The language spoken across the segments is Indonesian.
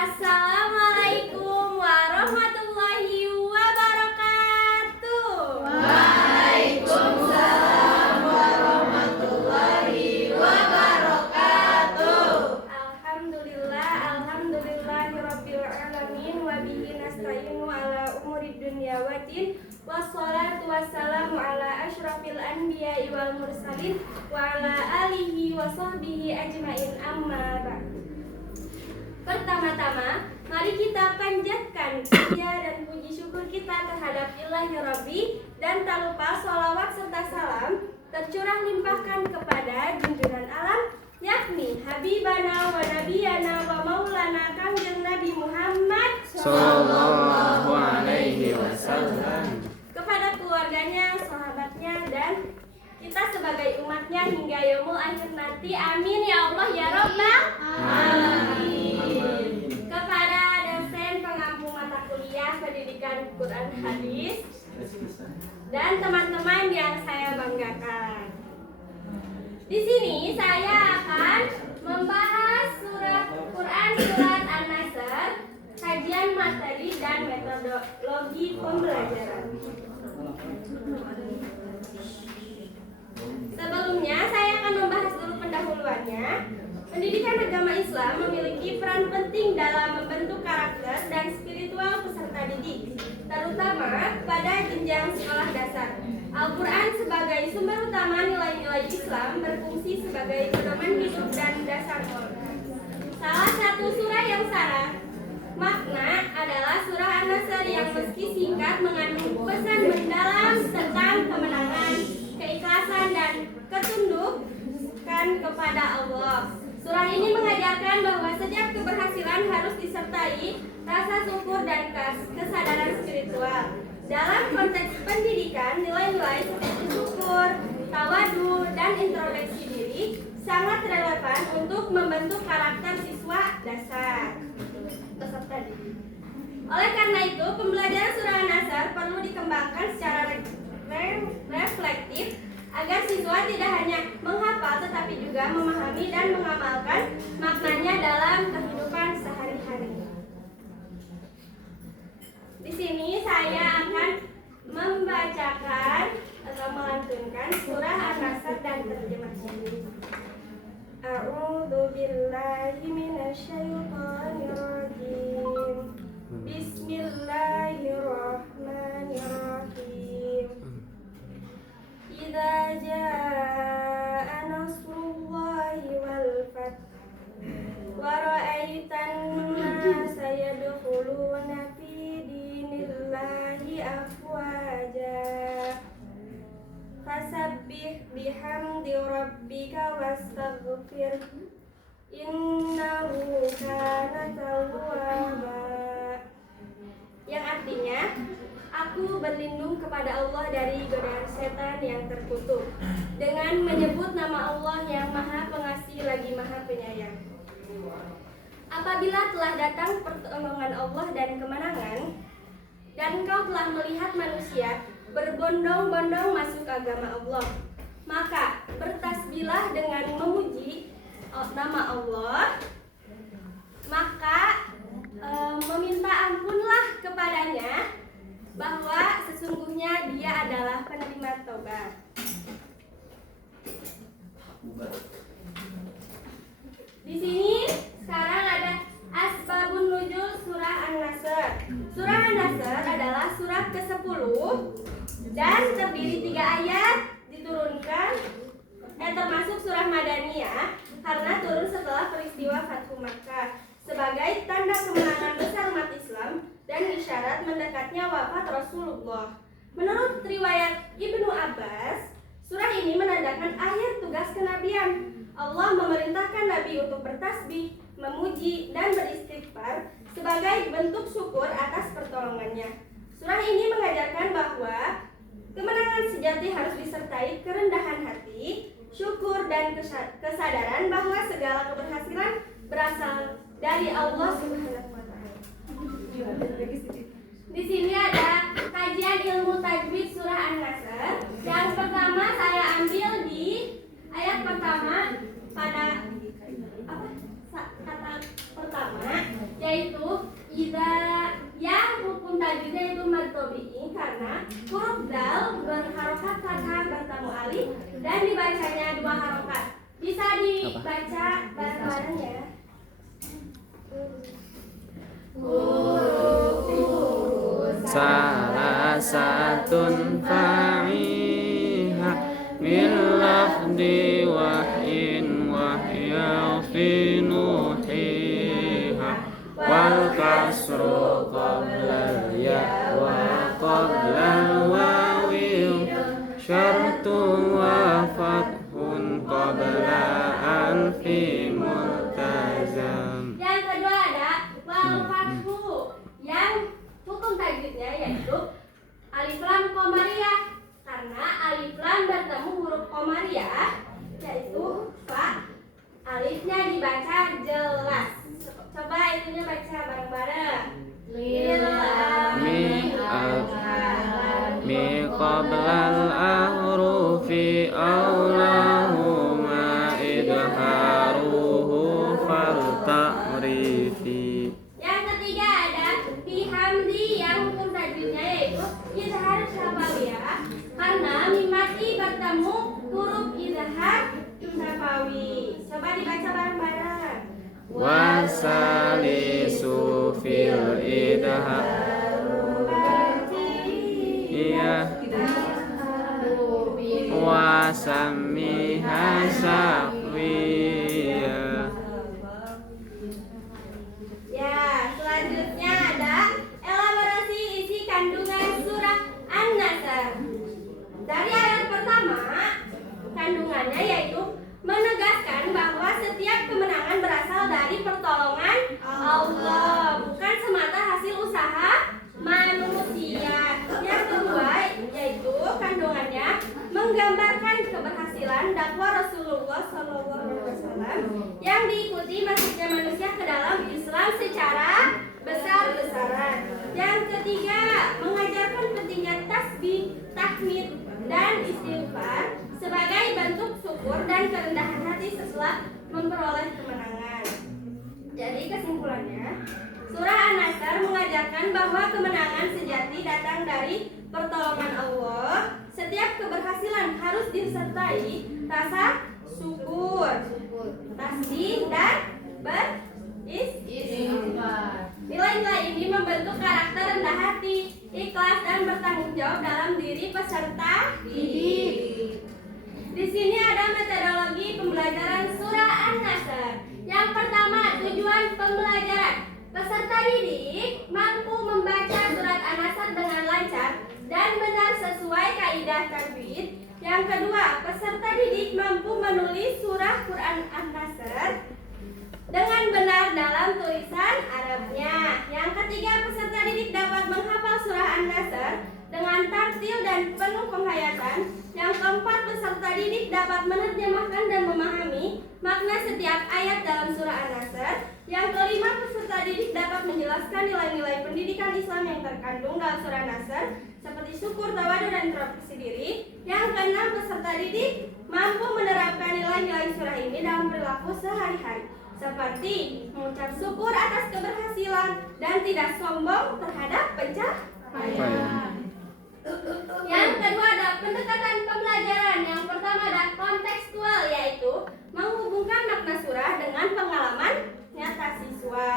Assalamualaikum warahmatullahi wabarakatuh. Waalaikumsalam warahmatullahi wabarakatuh. Alhamdulillahirabbil alamin wa bihi nasta'inu ala umuri dunya waddin. Wassalatu wassalamu ala asyrafil anbiya'i wal mursalin wa ala alihi wa sahbihi ajmain, amma ba'du. Pertama-tama, mari kita panjatkan puja dan puji syukur kita terhadap Ilahi Rabbi, dan tak lupa sholawat serta salam tercurah limpahkan kepada junjungan alam, yakni Habibana wa Nabiyana wa Maulana Kangjeng Nabi Muhammad Sallallahu alaihi wasallam. Kepada keluarganya, sahabatnya, dan kita sebagai umatnya hingga yaumul akhir nanti. Amin ya Allah ya Rabbal alamin. Kepada dosen pengampu mata kuliah pendidikan Quran Hadis dan teman-teman yang saya banggakan. Di sini saya akan membahas surat Quran surat An-Nasr, kajian materi dan metodologi pembelajaran. Sebelumnya saya akan membahas dulu pendahuluannya. Pendidikan agama Islam memiliki peran penting dalam membentuk karakter dan spiritual peserta didik, terutama pada jenjang sekolah dasar. Al-Quran sebagai sumber utama nilai-nilai Islam berfungsi sebagai pedoman hidup dan dasar moral. Salah satu surah yang syarat makna adalah surah An-Nasr yang meski singkat mengandung pesan mendalam tentang kemenangan, keikhlasan, dan ketundukan kepada Allah. Surah ini mengajarkan bahwa setiap keberhasilan harus disertai rasa syukur dan kesadaran spiritual. Dalam konteks pendidikan, nilai-nilai seperti syukur, tawadu, dan introspeksi diri sangat relevan untuk membentuk karakter siswa dasar peserta didik. Oleh karena itu, pembelajaran surah An-Nasr perlu dikembangkan secara reflektif agar siswa tidak hanya menghafal tetapi juga memahami dan mengamalkan maknanya dalam kehidupan sehari-hari. Di sini saya akan membacakan atau melantunkan surah An-Nasr dan terjemahnya. A'udzu billahi minasyaitonir rajim. Bismillahirrahmanirrahim. Idza jaa'a nasrullahi wal fath wa ra'aitan nasa yadkhuluna fi dinillahi afwaja fasabbih bihamdi rabbika wastaghfir innahu kana tawwaba. Yang artinya, aku berlindung kepada Allah dari godaan setan yang terkutuk dengan menyebut nama Allah yang Maha Pengasih lagi Maha Penyayang. Apabila telah datang pertolongan Allah dan kemenangan, dan engkau telah melihat manusia berbondong-bondong masuk agama Allah, maka bertasbihlah dengan memuji nama Allah, maka meminta ampunlah kepadanya bahwa sesungguhnya Dia adalah penerima taubat. Di sini sekarang ada asbabun nuzul surah An-Nasr. Surah An-Nasr adalah surah ke-10 dan terdiri 3 ayat, diturunkan termasuk surah Madaniyah karena turun setelah peristiwa Fathu Makkah sebagai tanda kemenangan besar umat Islam dan isyarat mendekatnya wafat Rasulullah. Menurut riwayat Ibnu Abbas, surah ini menandakan akhir tugas kenabian. Allah memerintahkan Nabi untuk bertasbih, memuji, dan beristighfar sebagai bentuk syukur atas pertolongannya. Surah ini mengajarkan bahwa kemenangan sejati harus disertai kerendahan hati, syukur, dan kesadaran bahwa segala keberhasilan berasal dari Allah Subhanahu wa Ta'ala. Di sini ada kajian ilmu tajwid surah An-Nasr. Yang pertama saya ambil di ayat pertama pada kata pertama, yaitu yaitu mad tabi'i karena huruf dal berharokat fathah bertemu alif dan dibacanya 2 harokat. Bisa dibaca bareng-bareng ya. Salasatun fa'iha min lafdi wahyin wahya fi nuhiha wal kasru qabla ya wa qabla wawi syartu wa fathun qabla alfi multazam. Yang kedua ada wal fathu, yang hukum tajwidnya yaitu alif lam qamariyah karena alif lam bertemu huruf qamariyah yaitu fa, alifnya dibaca jelas. Coba itunya baca bareng-bareng. Mi qablal ahrufi awlahuma idharuhu fal ta'rifi. Yang ketiga ada bihamdi, yang hukum tajwidnya yaitu izhar syafawiyah karena mimati bertemu huruf izhar syafawi. Coba dibaca bareng-bareng. Wasalisu fil idhar iya wasamiha safwiyah. Ya, selanjutnya ada elaborasi isi kandungan surah An-Nasr. Dari ayat pertama, kandungannya yaitu menegaskan bahwa setiap kemenangan berasal dari pertolongan Allah, bukan semata hasil usaha manusia. Yang kedua yaitu kandungannya menggambarkan keberhasilan dakwah Rasulullah SAW yang diikuti masuknya manusia ke dalam Islam secara besar-besaran. Yang ketiga, mengajarkan pentingnya tasbih, tahmid, dan istighfar sebagai bentuk syukur dan kerendahan hati setelah memperoleh kemenangan. Jadi kesimpulannya, surah An-Nasr mengajarkan bahwa kemenangan sejati datang dari pertolongan Allah. Setiap keberhasilan harus disertai rasa syukur, tasbih, dan beristighfar. Nilai-nilai ini membentuk karakter rendah hati, ikhlas, dan bertanggung jawab dalam diri peserta didik. Di sini ada metodologi pembelajaran surah An-Nasr. Yang pertama, tujuan pembelajaran. Peserta didik mampu membaca surat An-Nasr dengan lancar dan benar sesuai kaidah tajwid. Yang kedua, peserta didik mampu menulis surah Quran An-Nasr dengan benar dalam tulisan Arabnya. Yang ketiga, peserta didik dapat menghafal surah An-Nasr dengan tartil dan penuh penghayatan. Yang keempat, peserta didik dapat menerjemahkan dan memahami makna setiap ayat dalam surah An-Nasr. Yang kelima, peserta didik dapat menjelaskan nilai-nilai pendidikan Islam yang terkandung dalam surah An-Nasr seperti syukur, tawadu, dan introspeksi diri. Yang keenam, peserta didik mampu menerapkan nilai-nilai surah ini dalam perilaku sehari-hari seperti mengucap syukur atas keberhasilan dan tidak sombong terhadap pencapaian. Yang kedua ada pendekatan pembelajaran. Yang pertama ada kontekstual, yaitu menghubungkan makna surah dengan pengalaman nyata siswa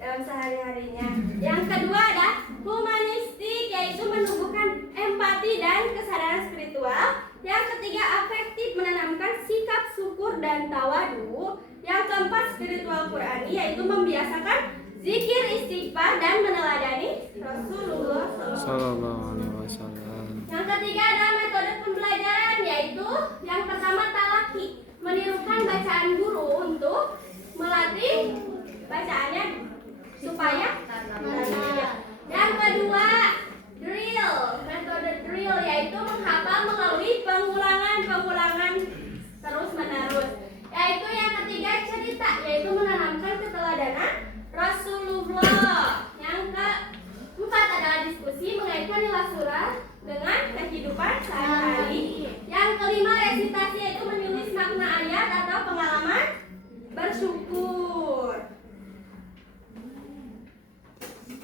dalam sehari-harinya. Yang kedua ada humanistik, yaitu menumbuhkan empati dan kesadaran spiritual. Yang ketiga afektif, menanamkan sikap syukur dan tawadu. Yang keempat spiritual Qurani, yaitu membiasakan zikir, istighfar, dan meneladani Rasulullah SAW. Yang ketiga ada metode pembelajaran, yaitu yang pertama talaki, menirukan bacaan guru untuk melatih bacaannya supaya tertanam. Yang kedua drill, metode drill, yaitu menghafal melalui pengulangan terus menerus. Yaitu yang ketiga cerita, yaitu menanamkan keteladanan Rasulullah. Yang keempat adalah diskusi mengaitkan nilai surah dengan kehidupan sehari-hari. Yang kelima resitasi, yaitu menulis makna ayat atau pengalaman bersyukur.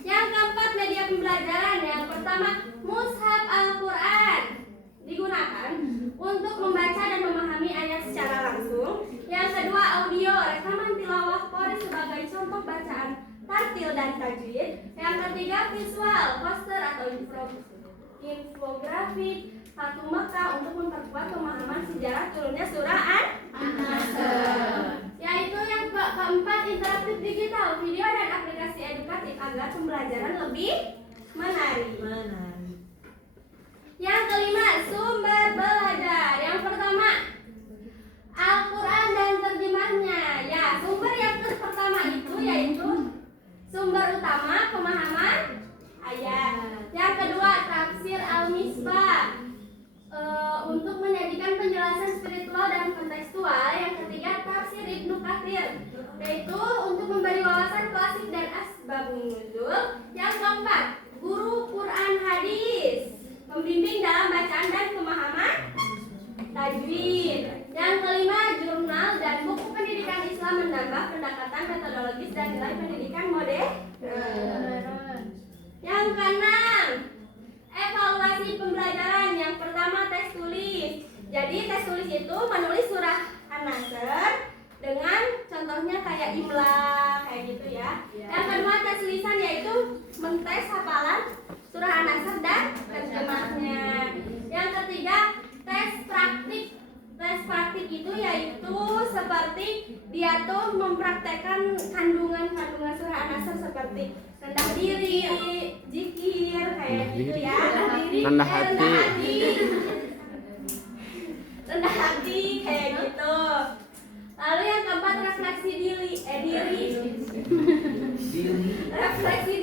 Yang keempat media pembelajaran, ya, pertama, mushaf Al-Quran digunakan untuk membaca dan memahami ayat secara langsung. Yang kedua, audio, rekaman tilawah Qori sebagai contoh bacaan tartil dan tajwid. Yang ketiga, visual, poster atau infografik Fatum Mekah untuk memperkuat pemahaman sejarah turunnya surah An-Nasr. Yaitu yang keempat, interaktif digital, video dan aplikasi edukatif agar pembelajaran lebih menarik. Yang kelima, sumber belajar. Yang pertama, Al-Quran dan terjemahnya. Ya, sumber yang pertama itu yaitu sumber utama pemahaman ayat. Yang kedua, tafsir Al-Misbah untuk menyajikan penjelasan spiritual dan kontekstual. Yang ketiga, tafsir Ibnu Katsir, yaitu untuk memberi wawasan klasik dan asbabun nuzul. Yang keempat, guru Quran hadis, pembimbing dalam bacaan dan pemahaman tajwid. Yang kelima, jurnal dan buku pendidikan Islam menambah pendekatan metodologis dan nilai pendidikan modern. Yang keenam, evaluasi pembelajaran. Yang pertama, tes tulis. Jadi tes tulis itu menulis surah An-Nasr dengan contohnya kayak imla kayak gitu ya. Yang kedua, tes lisan, yaitu mentes hafalan surah An-Nasr dan terjemahnya. Yang ketiga, tes praktik. Tes praktik itu yaitu seperti dia tuh mempraktekkan kandungan-kandungan surah An-Nasr seperti rendah diri, zikir kayak gitu ya. Rendah hati. Rendah hati kayak gitu. Lalu yang keempat, refleksi diri. Refleksi